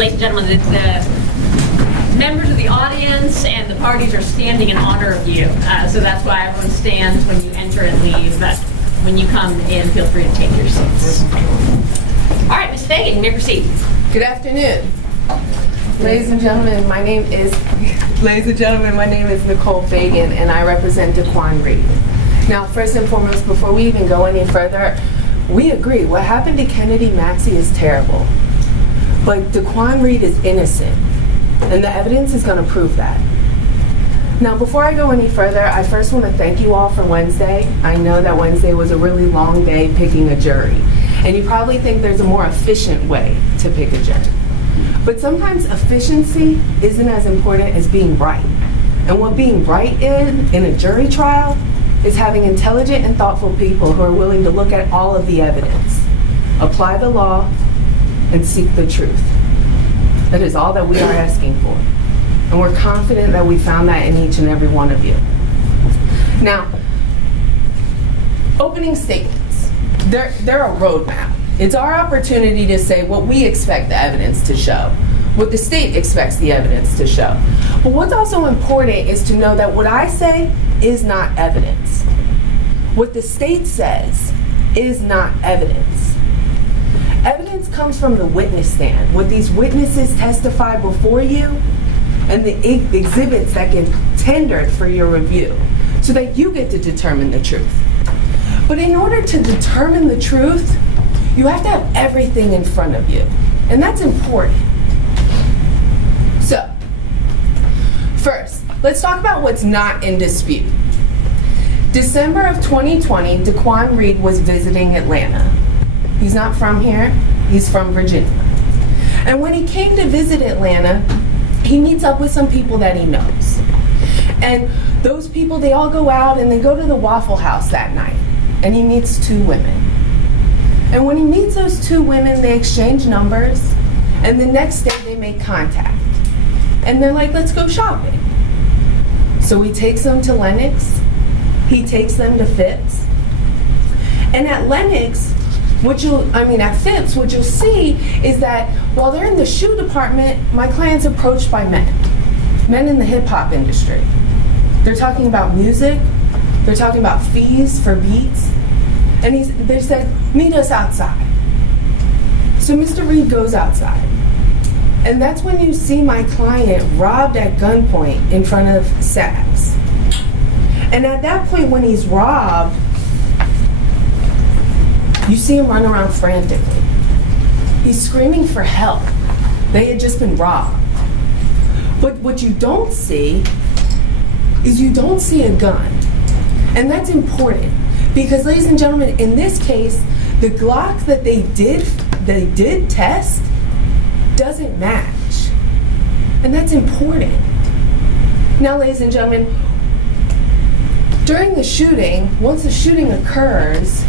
ladies and gentlemen, the members of the audience and the parties are standing in honor of you. So that's why everyone stands when you enter and leave. But when you come in, feel free to take your seats. All right, Ms. Fagan, you may proceed. Good afternoon. Ladies and gentlemen, my name is Nicole Fagan, and I represent Daquan Reed. Now, first and foremost, before we even go any further, we agree what happened to Kennedy Maxey is terrible, but Daquan Reed is innocent, and the evidence is going to prove that. Now, before I go any further, I first want to thank you all for Wednesday. I know that Wednesday was a really long day picking a jury, and you probably think there's a more efficient way to pick a jury. But sometimes efficiency isn't as important as being right. And what being right in a jury trial is having intelligent and thoughtful people who are willing to look at all of the evidence, apply the law, and seek the truth. That is all that we are asking for. And we're confident that we found that in each and every one of you. Now, opening statements. They're a roadmap. It's our opportunity to say what we expect the evidence to show, what the state expects the evidence to show. But what's also important is to know that what I say is not evidence. What the state says is not evidence. Evidence comes from the witness stand, what these witnesses testify before you, and the exhibits that get tendered for your review, so that you get to determine the truth. But in order to determine the truth, you have to have everything in front of you, and that's important. So, first, let's talk about what's not in dispute. December of 2020, Daquan Reed was visiting Atlanta. He's not from here, he's from Virginia. And when he came to visit Atlanta, he meets up with some people that he knows. And those people, they all go out and they go to the Waffle House that night, and he meets two women. And when he meets those two women, they exchange numbers, and the next day they make contact. And they're like, let's go shopping. So he takes them to Lenox, he takes them to Phipps. And at Lenox, at Phipps, what you'll see is that while they're in the shoe department, my client's approached by men in the hip hop industry. They're talking about music, they're talking about fees for beats. And they said, meet us outside. So Mr. Reed goes outside. And that's when you see my client robbed at gunpoint in front of Saks. And at that point when he's robbed, you see him run around frantically. He's screaming for help. They had just been robbed. But what you don't see is you don't see a gun. And that's important. Because, ladies and gentlemen, in this case, the Glock that they did test doesn't match. And that's important. Now, ladies and gentlemen, during the shooting, once the shooting occurs,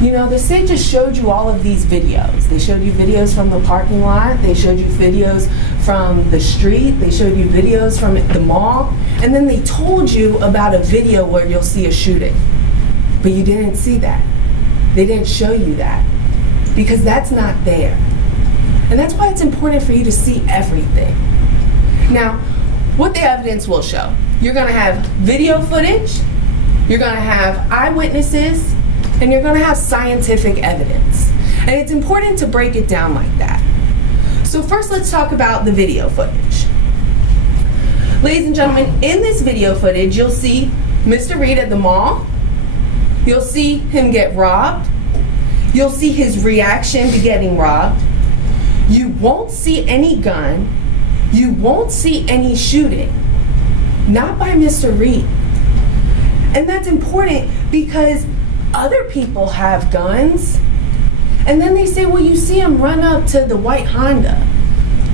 the state just showed you all of these videos. They showed you videos from the parking lot, they showed you videos from the street, they showed you videos from the mall, and then they told you about a video where you'll see a shooting. But you didn't see that. They didn't show you that because that's not there. And that's why it's important for you to see everything. Now, what the evidence will show, you're gonna have video footage, you're gonna have eyewitnesses, and you're gonna have scientific evidence. And it's important to break it down like that. So first, let's talk about the video footage. Ladies and gentlemen, in this video footage, you'll see Mr. Reed at the mall. You'll see him get robbed. You'll see his reaction to getting robbed. You won't see any gun. You won't see any shooting. Not by Mr. Reed. And that's important because other people have guns. And then they say, well, you see him run up to the white Honda.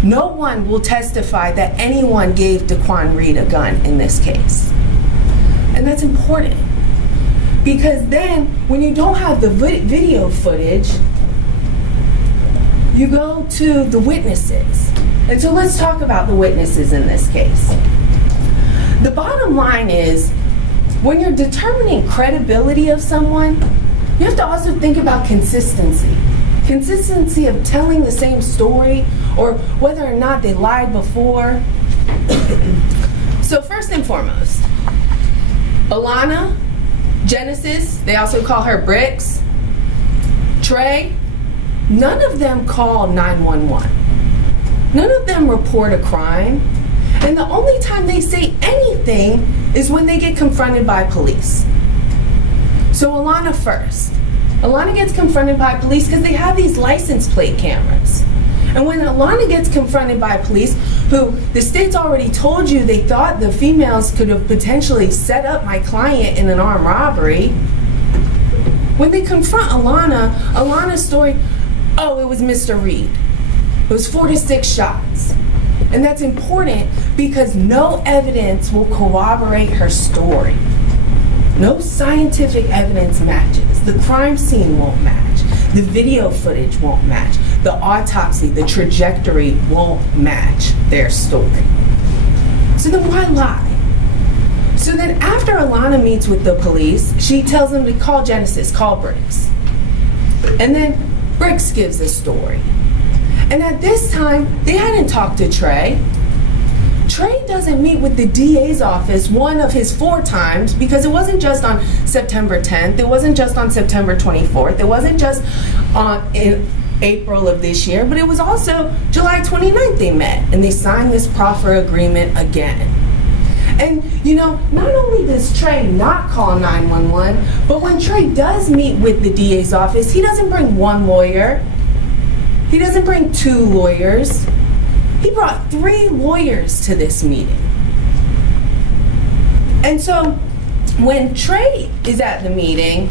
No one will testify that anyone gave Daquan Reed a gun in this case. And that's important. Because then, when you don't have the video footage, you go to the witnesses. And so let's talk about the witnesses in this case. The bottom line is, when you're determining credibility of someone, you have to also think about consistency. Consistency of telling the same story or whether or not they lied before. So first and foremost, Alana, Genesis, they also call her Bricks, Trey, none of them call 911. None of them report a crime. And the only time they say anything is when they get confronted by police. So Alana first. Alana gets confronted by police because they have these license plate cameras. And when Alana gets confronted by police, who the state's already told you they thought the females could have potentially set up my client in an armed robbery, when they confront Alana, Alana's story, oh, it was Mr. Reed. It was 4 to 6 shots. And that's important because no evidence will corroborate her story. No scientific evidence matches. The crime scene won't match. The video footage won't match. The autopsy, the trajectory won't match their story. So then why lie? So then after Alana meets with the police, she tells them to call Genesis, call Bricks. And then Bricks gives a story. And at this time, they hadn't talked to Trey. Trey doesn't meet with the DA's office one of his 4 times because it wasn't just on September 10th, it wasn't just on September 24th, it wasn't just in April of this year, but it was also July 29th they met and they signed this proffer agreement again. And not only does Trey not call 911, but when Trey does meet with the DA's office, he doesn't bring 1 lawyer. He doesn't bring 2 lawyers. He brought 3 lawyers to this meeting. And so when Trey is at the meeting,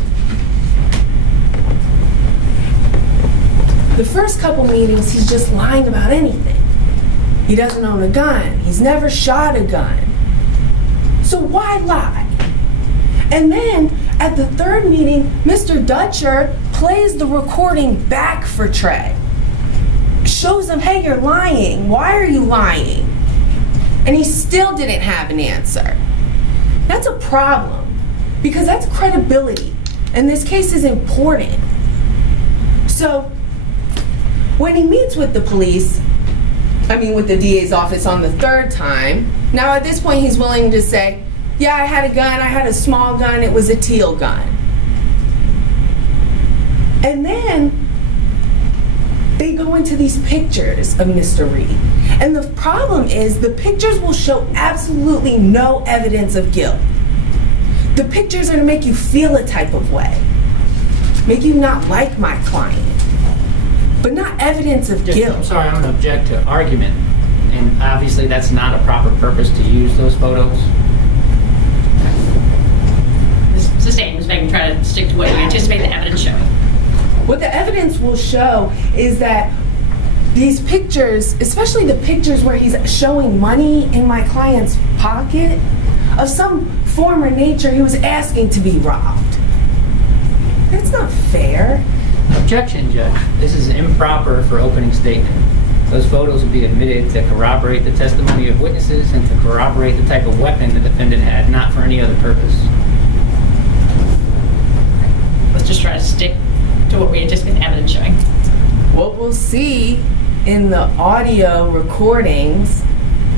the first couple meetings, he's just lying about anything. He doesn't own a gun. He's never shot a gun. So why lie? And then at the 3rd meeting, Mr. Dutcher plays the recording back for Trey. Shows him, hey, you're lying. Why are you lying? And he still didn't have an answer. That's a problem because that's credibility. And this case is important. So when he meets with the police, with the DA's office on the 3rd time, now at this point he's willing to say, yeah, I had a gun, I had a small gun, it was a teal gun. And then they go into these pictures of Mr. Reed. And the problem is the pictures will show absolutely no evidence of guilt. The pictures are to make you feel a type of way, make you not like my client, but not evidence of guilt. I'm sorry, I'm going to object to argument. And obviously that's not a proper purpose to use those photos. Sustained, Ms. Megan, try to stick to what you anticipate the evidence showing. What the evidence will show is that these pictures, especially the pictures where he's showing money in my client's pocket, of some form or nature he was asking to be robbed. That's not fair. Objection, Judge. This is improper for opening statement. Those photos will be admitted to corroborate the testimony of witnesses and to corroborate the type of weapon the defendant had, not for any other purpose. Let's just try to stick to what we anticipate the evidence showing. What we'll see in the audio recordings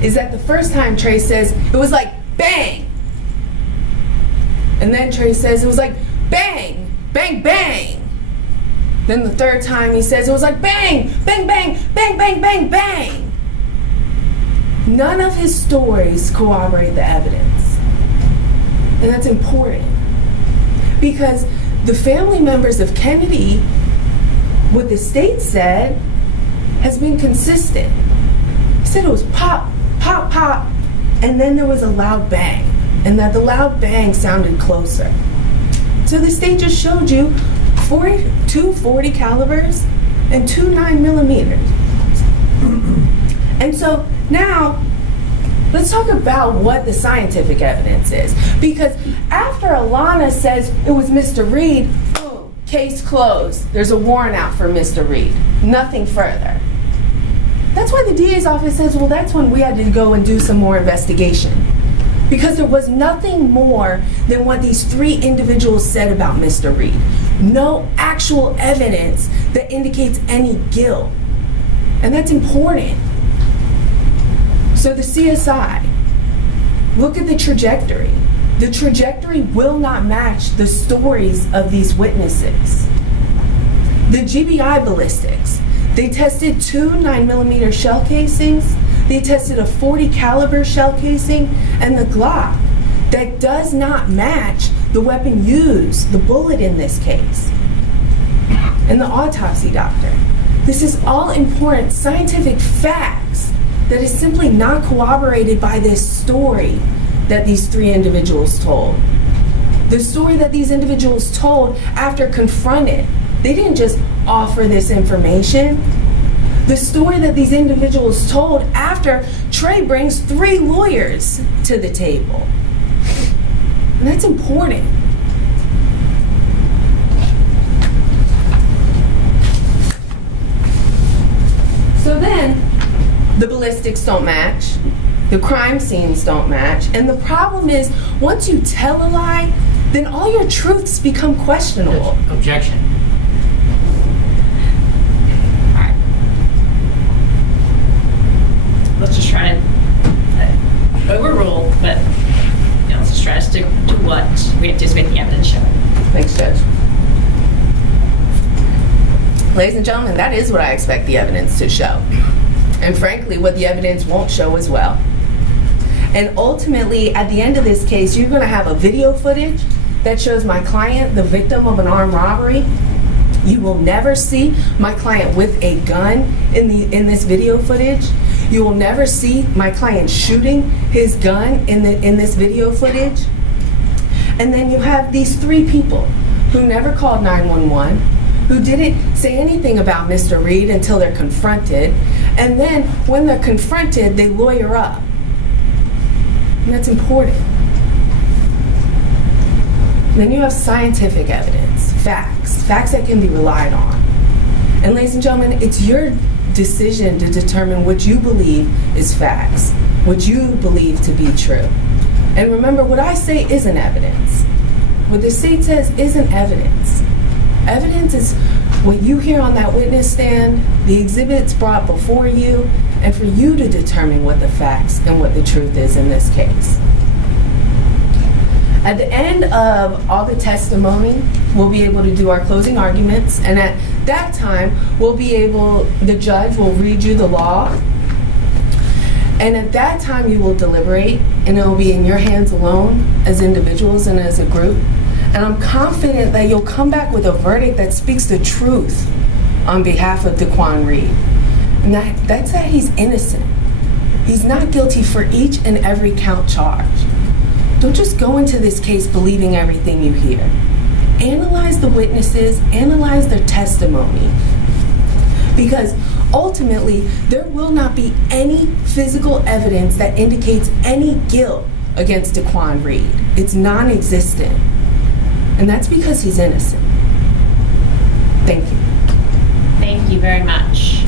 is that the first time Trey says, it was like bang. And then Trey says, it was like bang, bang, bang. Then the 3rd time he says, it was like bang, bang, bang, bang, bang, bang, bang. None of his stories corroborate the evidence. And that's important. Because the family members of Kennedy, what the state said, has been consistent. He said it was pop, pop, pop, and then there was a loud bang, and that the loud bang sounded closer. So the state just showed you 2 .40 calibers and 2 9mm. And so now, let's talk about what the scientific evidence is. Because after Alana says it was Mr. Reed, boom, case closed. There's a warrant out for Mr. Reed. Nothing further. That's why the DA's office says, well, that's when we had to go and do some more investigation. Because there was nothing more than what these 3 individuals said about Mr. Reed. No actual evidence that indicates any guilt. And that's important. So the CSI, look at the trajectory. The trajectory will not match the stories of these witnesses. The GBI ballistics, they tested 2 9mm shell casings, they tested a .40 caliber shell casing, and the Glock that does not match the weapon used, the bullet in this case, and the autopsy doctor. This is all important scientific facts that is simply not corroborated by this story that these 3 individuals told. The story that these individuals told after confronted. They didn't just offer this information. The story that these individuals told after Trey brings 3 lawyers to the table. And that's important. So then, the ballistics don't match, the crime scenes don't match, and the problem is, once you tell a lie, then all your truths become questionable. Objection. All right. Let's just try to overrule, but let's just try to stick to what we anticipate the evidence showing. Thanks, Judge. Ladies and gentlemen, that is what I expect the evidence to show. And frankly, what the evidence won't show as well. And ultimately, at the end of this case, you're going to have a video footage that shows my client, the victim of an armed robbery. You will never see my client with a gun in this video footage. You will never see my client shooting his gun in this video footage. And then you have these 3 people who never called 911, who didn't say anything about Mr. Reed until they're confronted. And then when they're confronted, they lawyer up. And that's important. And then you have scientific evidence, facts that can be relied on. And ladies and gentlemen, it's your decision to determine what you believe is facts, what you believe to be true. And remember, what I say isn't evidence. What the state says isn't evidence. Evidence is what you hear on that witness stand, the exhibits brought before you, and for you to determine what the facts and what the truth is in this case. At the end of all the testimony, we'll be able to do our closing arguments, and at that time, the judge will read you the law, and at that time you will deliberate, and it will be in your hands alone as individuals and as a group. And I'm confident that you'll come back with a verdict that speaks the truth on behalf of Daquan Reed. And that's that he's innocent. He's not guilty for each and every count charged. Don't just go into this case believing everything you hear. Analyze the witnesses, analyze their testimony. Because ultimately, there will not be any physical evidence that indicates any guilt against Daquan Reed. It's non-existent. And that's because he's innocent. Thank you. Thank you very much.